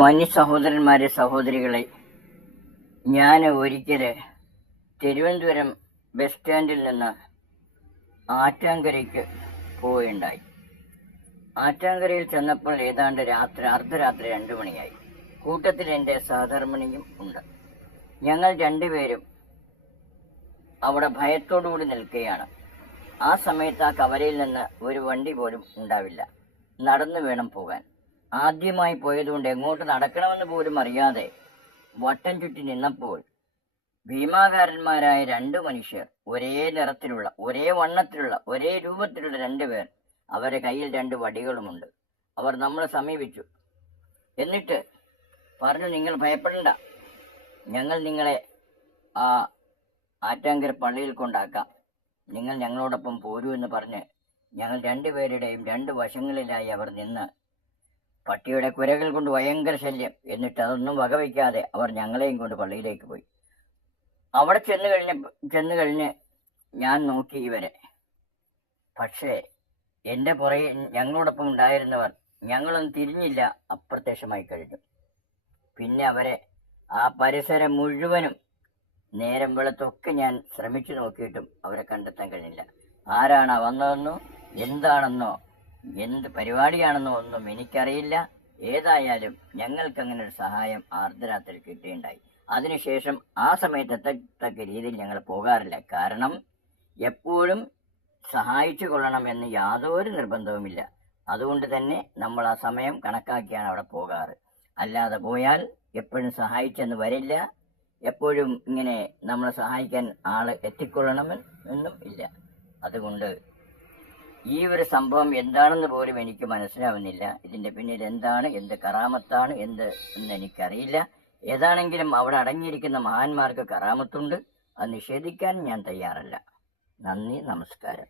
മാന്യ സഹോദരന്മാരെ, സഹോദരികളെ, ഞാൻ ഒരിക്കൽ തിരുവനന്തപുരം ബസ് സ്റ്റാൻഡിൽ നിന്ന് ആറ്റാങ്കരയ്ക്ക് പോവുകയുണ്ടായി. ആറ്റാങ്കരയിൽ ചെന്നപ്പോൾ ഏതാണ്ട് അർദ്ധരാത്രി 2 മണിയായി. കൂട്ടത്തിൽ എൻ്റെ സഹധർമ്മിണിയും ഉണ്ട്. ഞങ്ങൾ രണ്ടുപേരും അവിടെ ഭയത്തോടുകൂടി നിൽക്കുകയാണ്. ആ സമയത്ത് ആ കവലയിൽ നിന്ന് ഒരു വണ്ടി പോലും ഉണ്ടാവില്ല. നടന്നു വേണം പോകാൻ. ആദ്യമായി പോയതുകൊണ്ട് എങ്ങോട്ട് നടക്കണമെന്ന് പോലും അറിയാതെ വട്ടം ചുറ്റി നിന്നപ്പോൾ ഭീമാകാരന്മാരായ 2 മനുഷ്യർ, ഒരേ നിറത്തിലുള്ള, ഒരേ വണ്ണത്തിലുള്ള, ഒരേ രൂപത്തിലുള്ള 2 പേർ, അവരുടെ കയ്യിൽ 2 വടികളുമുണ്ട്. അവർ നമ്മളെ സമീപിച്ചു. എന്നിട്ട് പറഞ്ഞു, നിങ്ങൾ ഭയപ്പെടണ്ട, ഞങ്ങൾ നിങ്ങളെ ആ ആറ്റാങ്കര പള്ളിയിൽ കൊണ്ടാക്കാം, നിങ്ങൾ ഞങ്ങളോടൊപ്പം പോരൂ എന്ന് പറഞ്ഞ് ഞങ്ങൾ 2 പേരുടെയും 2 വശങ്ങളിലായി അവർ നിന്ന്. പട്ടിയുടെ കുരകൾ കൊണ്ട് ഭയങ്കര ശല്യം. എന്നിട്ട് അതൊന്നും വകവയ്ക്കാതെ അവർ ഞങ്ങളെയും കൊണ്ട് പള്ളിയിലേക്ക് പോയി. അവിടെ ചെന്ന് കഴിഞ്ഞ് ഞാൻ നോക്കി ഇവരെ. പക്ഷേ എൻ്റെ പുറകെ ഞങ്ങളോടൊപ്പം ഉണ്ടായിരുന്നവർ ഞങ്ങളൊന്നും തിരിഞ്ഞില്ല, അപ്രത്യക്ഷമായി കഴിഞ്ഞു. പിന്നെ അവരെ ആ പരിസരം മുഴുവനും നേരം വെളുത്തൊക്കെ ഞാൻ ശ്രമിച്ചു നോക്കിയിട്ടും അവരെ കണ്ടെത്താൻ കഴിഞ്ഞില്ല. ആരാണ് വന്നതെന്നോ എന്താണെന്നോ എന്ത് പരിപാടിയാണെന്നോ ഒന്നും എനിക്കറിയില്ല. ഏതായാലും ഞങ്ങൾക്ക് അങ്ങനെ ഒരു സഹായം അർദ്ധരാത്രി കിട്ടുകയുണ്ടായി. അതിനുശേഷം ആ സമയത്ത് എത്തത്തക്ക രീതിയിൽ ഞങ്ങൾ പോകാറില്ല. കാരണം എപ്പോഴും സഹായിച്ചു കൊള്ളണം എന്ന് യാതൊരു നിർബന്ധവുമില്ല. അതുകൊണ്ട് തന്നെ നമ്മൾ ആ സമയം കണക്കാക്കിയാണ് അവിടെ പോകാറ്. അല്ലാതെ പോയാൽ എപ്പോഴും സഹായിച്ചെന്ന് വരില്ല. എപ്പോഴും ഇങ്ങനെ നമ്മളെ സഹായിക്കാൻ ആള് എത്തിക്കൊള്ളണമെന്നും ഇല്ല. അതുകൊണ്ട് ഈ ഒരു സംഭവം എന്താണെന്ന് പോലും എനിക്ക് മനസ്സിലാവുന്നില്ല. ഇതിൻ്റെ പിന്നിൽ എന്താണ്, എന്ത് കറാമത്താണ് എന്ന് എനിക്കറിയില്ല. ഏതാണെങ്കിലും അവിടെ അടങ്ങിയിരിക്കുന്ന മഹാന്മാർക്ക് കറാമത്തുണ്ട്. അത് നിഷേധിക്കാൻ ഞാൻ തയ്യാറല്ല. നന്ദി, നമസ്കാരം.